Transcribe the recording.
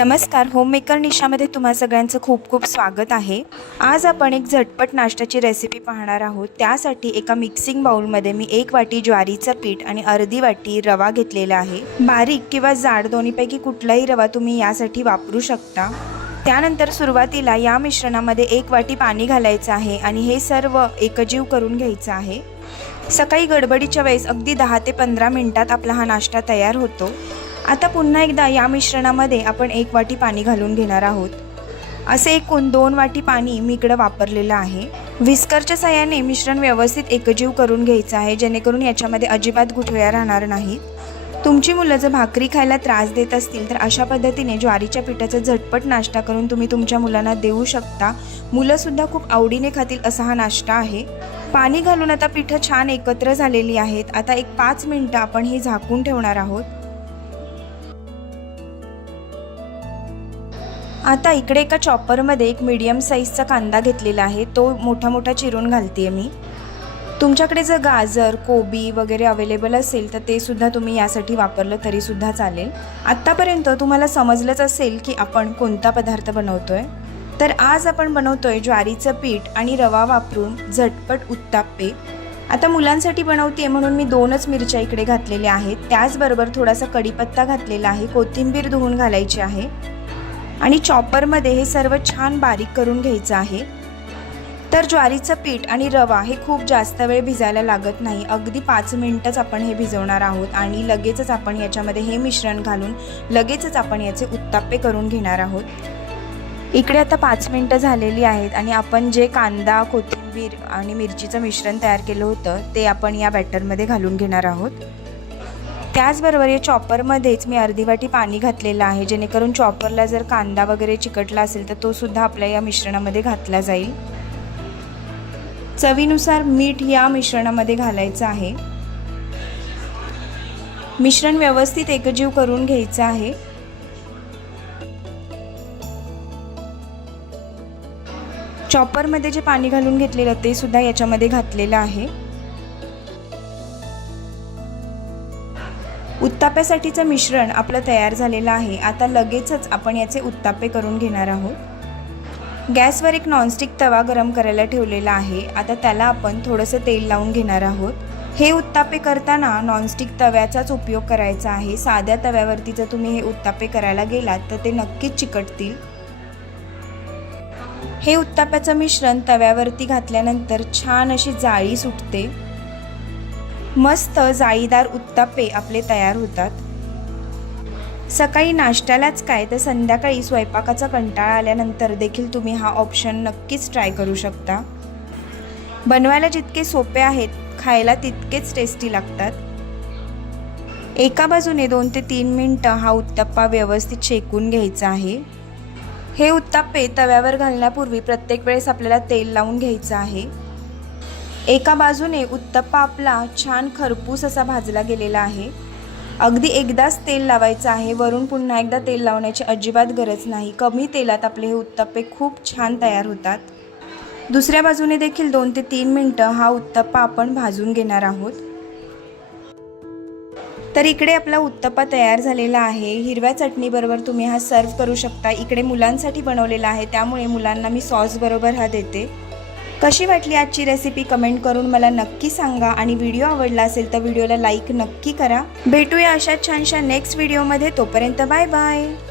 नमस्कार होममेकर निशामध्ये तुम्हा सगळ्यांचं खूप खूप स्वागत आहे. आज आपण एक झटपट नाश्त्याची रेसिपी पाहणार आहोत. त्यासाठी एका मिक्सिंग बाउलमध्ये मी एक वाटी ज्वारीचं पीठ आणि अर्धी वाटी रवा घेतलेला आहे. बारीक किंवा जाड दोन्हीपैकी कुठलाही रवा तुम्ही यासाठी वापरू शकता. त्यानंतर सुरुवातीला या मिश्रणामध्ये एक वाटी पाणी घालायचं आहे आणि हे सर्व एकजीव करून घ्यायचं आहे. सकाळी गडबडीच्या वेळेस अगदी दहा ते पंधरा मिनटात आपला हा नाश्ता तयार होतो. आता पुन्हा एकदा या मिश्रणामध्ये आपण एक वाटी पाणी घालून घेणार आहोत. असे एकूण दोन वाटी पाणी मी इकडं वापरलेलं आहे. विस्करच्या साह्याने मिश्रण व्यवस्थित एकजीव करून घ्यायचं आहे जेणेकरून याच्यामध्ये अजिबात गुठळ्या राहणार नाहीत. तुमची मुलं जर भाकरी खायला त्रास देत असतील तर अशा पद्धतीने ज्वारीच्या पिठाचा झटपट नाश्ता करून तुम्ही तुमच्या मुलांना देऊ शकता. मुलंसुद्धा खूप आवडीने खातील असा हा नाश्ता आहे. पाणी घालून आता पिठं छान एकत्र झालेली आहेत. आता एक पाच मिनटं आपण ही झाकून ठेवणार आहोत. आता इकडे एका चॉपरमध्ये एक मीडियम साईजचा कांदा घेतलेला आहे. तो मोठा मोठा चिरून घालते आहे मी. तुमच्याकडे जर गाजर कोबी वगैरे अवेलेबल असेल तर ते सुद्धा तुम्ही यासाठी वापरलं तरीसुद्धा चालेल. आत्तापर्यंत तुम्हाला समजलंच असेल की आपण कोणता पदार्थ बनवतो आहे तर आज आपण बनवतो आहे ज्वारीचं पीठ आणि रवा वापरून झटपट उत्ताप्पे आता मुलांसाठी बनवते म्हणून मी दोनच मिरच्या इकडे घातलेल्या आहेत. त्याचबरोबर थोडासा कढीपत्ता घातलेला आहे. कोथिंबीर धुवून घालायची आहे. आणि चॉपरमध्ये हे सर्व छान बारीक करून घ्यायचं आहे. तर ज्वारीचं पीठ आणि रवा हे खूप जास्त वेळ भिजायला लागत नाही. अगदी पाच मिनटंच आपण हे भिजवणार आहोत आणि लगेचच आपण याच्यामध्ये हे मिश्रण घालून लगेचच आपण याचे उत्ताप्पे करून घेणार आहोत. इकडे आता पाच मिनटं झालेली आहेत आणि आपण जे कांदा कोथिंबीर आणि मिरचीचं मिश्रण तयार केलं होतं ते आपण या बॅटरमध्ये घालून घेणार आहोत. त्याचबरोबर या चॉपरमध्येच मी अर्धी वाटी पाणी घातलेलं आहे. जेणेकरून चॉपरला जर कांदा वगैरे चिकटला असेल तर तो सुद्धा आपल्या या मिश्रणामध्ये घातला जाईल. चवीनुसार मीठ या मिश्रणामध्ये घालायचं आहे. मिश्रण व्यवस्थित एकजीव करून घ्यायचं आहे. चॉपरमध्ये जे पाणी घालून घेतलेलं ते सुद्धा याच्यामध्ये घातलेलं आहे. उत्ताप्यासाठीचं मिश्रण आपलं तयार झालेलं आहे. आता लगेचच आपण याचे उत्तापे करून घेणार आहोत. गॅसवर एक नॉनस्टिक तवा गरम करायला ठेवलेला आहे. आता त्याला आपण थोडंसं तेल लावून घेणार आहोत. हे उत्तापे करताना नॉनस्टिक तव्याचाच उपयोग करायचा आहे. साध्या तव्यावरती जर तुम्ही हे उत्तापे करायला गेलात तर ते नक्कीच चिकटतील. हे उत्ताप्याचं मिश्रण तव्यावरती घातल्यानंतर छान अशी जाळी सुटते. मस्त जाळीदार उत्तापे आपले तयार होतात. सकाळी नाश्त्यालाच काय तर संध्याकाळी स्वयंपाकाचा कंटाळा आल्यानंतर देखील तुम्ही हा ऑप्शन नक्कीच ट्राय करू शकता. बनवायला जितके सोपे आहेत खायला तितकेच टेस्टी लागतात. एका बाजूने दोन ते तीन मिनटं हा उत्तप्पा व्यवस्थित शेकून घ्यायचा आहे. हे उत्ताप्पे तव्यावर घालण्यापूर्वी प्रत्येक वेळेस आपल्याला तेल लावून घ्यायचं आहे. एका बाजूने उत्तप्पा आपला छान खरपूस असा भाजला गेलेला आहे. अगदी एकदाच तेल लावायचं आहे. वरून पुन्हा एकदा तेल लावण्याची अजिबात गरज नाही. कमी तेलात आपले हे उत्तप्पे खूप छान तयार होतात. दुसऱ्या बाजूने देखील दोन ते तीन मिनटं हा उत्तप्पा आपण भाजून घेणार आहोत. तर इकडे आपला उत्तप्पा तयार झालेला आहे. हिरव्या चटणीबरोबर तुम्ही हा सर्व करू शकता. इकडे मुलांसाठी बनवलेला आहे. त्यामुळे मुलांना मी सॉसबरोबर हा देते. कशी वाटली आजची रेसिपी कमेंट करून मला नक्की सांगा. आणि व्हिडिओ आवडला असेल तर व्हिडिओला लाईक नक्की करा. भेटूया अशा छानशा नेक्स्ट व्हिडिओमध्ये तोपर्यंत बाय बाय